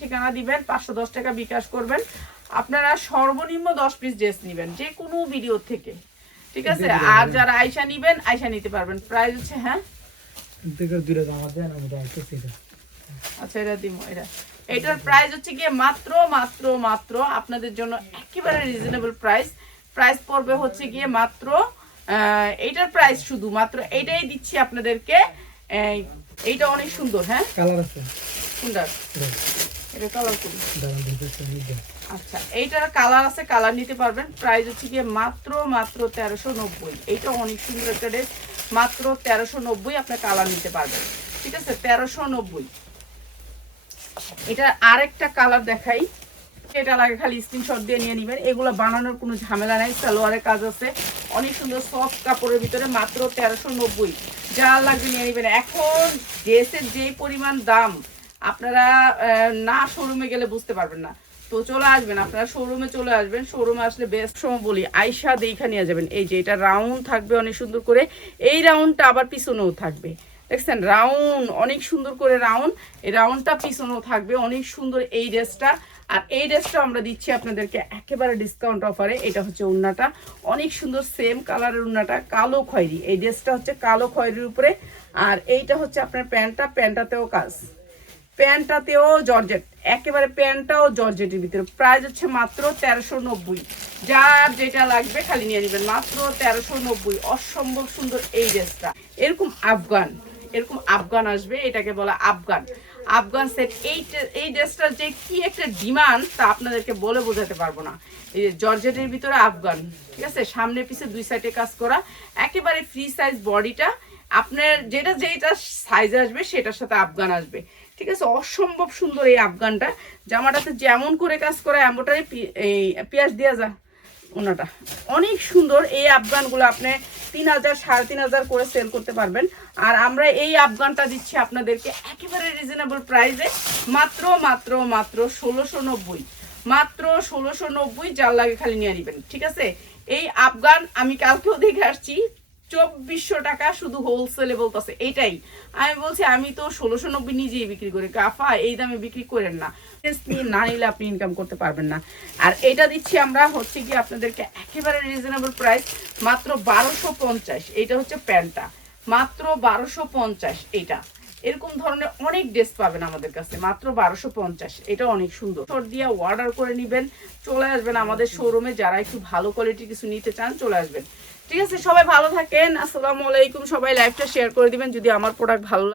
ঠিকানা দিবেন, 510 টাকা বিকাশ করবেন। আপনারা সর্বনিম্ন 10 পিস ড্রেস নেবেন যে কোনো ভিডিও থেকে, ঠিক আছে? আর যারা আয়শা নেবেন আয়শা নিতে পারবেন। প্রাইস হচ্ছে হ্যাঁ আচ্ছা এটা দিব, এটার প্রাইস হচ্ছে গিয়ে মাত্র মাত্র মাত্র আপনাদের জন্য একেবারে রিজনেবল প্রাইস। প্রাইস পড়বে হচ্ছে গিয়ে মাত্র এইটার প্রাইস শুধু মাত্র এইটাই দিচ্ছি আপনাদেরকে। এইটা অনেক সুন্দর, হ্যাঁ কালার আছে সুন্দর, এটা কালার করি। আচ্ছা এইটার কালার আছে, কালার নিতে পারবেন। প্রাইস হচ্ছে গিয়ে মাত্র মাত্র 1390। এইটা অনেক সুন্দর একটা ড্রেস, মাত্র 1390 আপনার কালার নিতে পারবেন, ঠিক আছে? 1390। এটা আরেকটা কালার দেখাই, এটা লাগে খালি স্ক্রিনশট দিয়ে নিয়ে নেবেন। এগুলো বানানোর কোনো ঝামেলা নাই, সালোয়ারের কাজ আছে, অনেক সুন্দর সফট কাপড়ের ভিতরে, মাত্র 1390। যা লাগবে নিয়ে নেবেন। এখন ড্রেসের যে পরিমাণ দাম আপনারা না শোরুমে গেলে বুঝতে পারবেন না। তো চলে আসবেন, আপনারা শোরুমে চলে আসবেন। শোরুমে আসলে বেস্ট সময় বলি আয়শা দেখা নিয়ে যাবেন। এই যে এটা রাউন্ড থাকবে অনেক সুন্দর করে, এই রাউন্ডটা আবার পিছনেও থাকবে, দেখছেন? রাউন্ড অনেক সুন্দর করে রাউন্ড, এই রাউন্ডটা পিছনেও থাকবে, অনেক সুন্দর এই ড্রেসটা। আর এই ড্রেসটা আমরা দিচ্ছি আপনাদেরকে একেবারে ডিসকাউন্ট অফারে। এটা হচ্ছে ওড়নাটা, অনেক সুন্দর সেম কালারের ওড়নাটা, কালো খয়েরি। এই ড্রেসটা হচ্ছে কালো খয়েরির উপরে। আর এইটা হচ্ছে আপনার প্যান্টটা, প্যান্টটাতেও কাজ, প্যান্টটাতেও জর্জেট, একেবারে প্যান্টটাও জর্জেটের ভিতরে। প্রাইস হচ্ছে মাত্র 1390। যার যেটা লাগবে খালি নিয়ে নেবেন, মাত্র 1390। অসম্ভব সুন্দর এই ড্রেসটা। এরকম আফগান, এরকম আফগান আসবে, এটাকে বলা আফগান, আফগান সেট। এই ড্রেসটার যে কি একটা ডিমান্ড তা আপনাদেরকে বলে বোঝাতে পারবো না। এই যে জর্জেটের ভিতরে আফগান, ঠিক আছে? সামনে পিছে দুই সাইডে কাজ করা, একেবারে ফ্রি সাইজ বডিটা। আপনার যেটা যেটা সাইজ আসবে সেটার সাথে আফগান আসবে, ঠিক আছে? অসম্ভব সুন্দর এই আফগানটা। জামাটাতে যেমন করে কাজ করা এমনটাই এই পেঁয়াজ দেওয়া যায় ওনাটা, অনেক সুন্দর। এই আফগানগুলো আপনি 3000 3500 করে সেল করতে পারবেন। আর আমরা এই আফগানটা দিচ্ছি আপনাদেরকে একেবারে রিজনেবল প্রাইসে, মাত্র মাত্র মাত্র 1690, মাত্র 1690। যার লাগে খালি নিয়ে নেবেন, ঠিক আছে? এই আফগান আমি কালকেও দেখে আসছি 2400 টাকা শুধু হোলসেলে বলতেছে। এইটাই আমি বলছি, আমি তো 1690 নিজেই বিক্রি করি, কাফা এই দামে বিক্রি করেন না, না নিলে আপনি ইনকাম করতে পারবেন না। আর এটা দিচ্ছি আমরা হচ্ছে কি আপনাদেরকে একেবারে রিজনেবল প্রাইস, মাত্র 1250। এইটা হচ্ছে প্যান্টটা, মাত্র 1250। এইটা এরকম ধরনের অনেক ড্রেস পাবেন আমাদের কাছে, মাত্র 1250। এটা অনেক সুন্দর। দিয়ে অর্ডার করে নেবেন, চলে আসবেন আমাদের শোরুমে। যারা একটু ভালো কোয়ালিটির কিছু নিতে চান চলে আসবেন, ঠিক আছে? সবাই ভালো থাকেন, আসসালামু আলাইকুম। সবাই লাইভটা শেয়ার করে দিবেন যদি আমার প্রোডাক্ট ভালো